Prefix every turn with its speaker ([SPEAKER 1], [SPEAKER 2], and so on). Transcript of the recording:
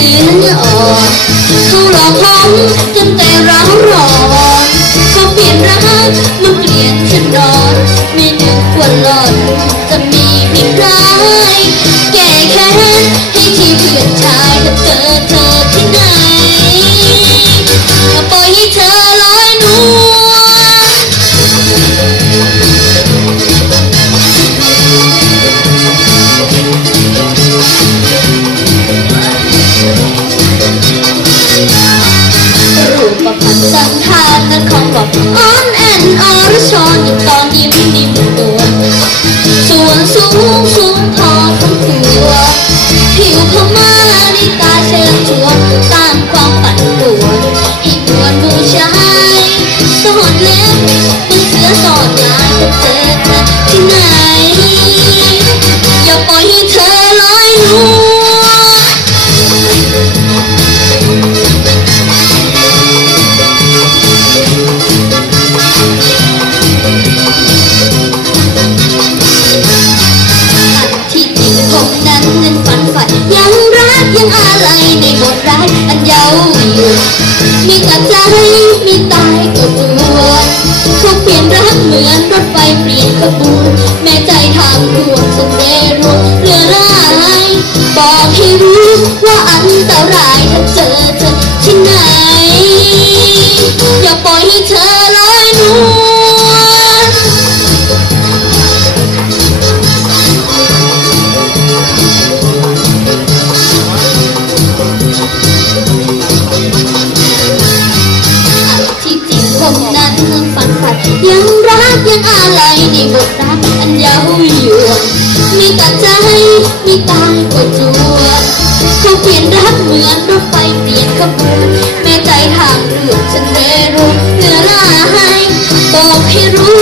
[SPEAKER 1] 天鹅出了空 Thank you. ละมุนแม่ใจทางดวงสเสน่ห์รวงเรือร้าบอกให้รู้ว่าอันตรายถ้าเจอเธอที่ไหน อย่าปล่อยให้เธอลอยนวลที่จริงผมนั้นฝันฝันยัง ยังอะไรในบทรักอันยาวเหยวงมีแต่ใจมีตายกว่าจวดเขาเปลี่ยนรักเหมือนรถไฟเปลี่ยนขบวนแม่ใจทางเรื่องฉันไม่รู้เนื่อลายบอกให้รู้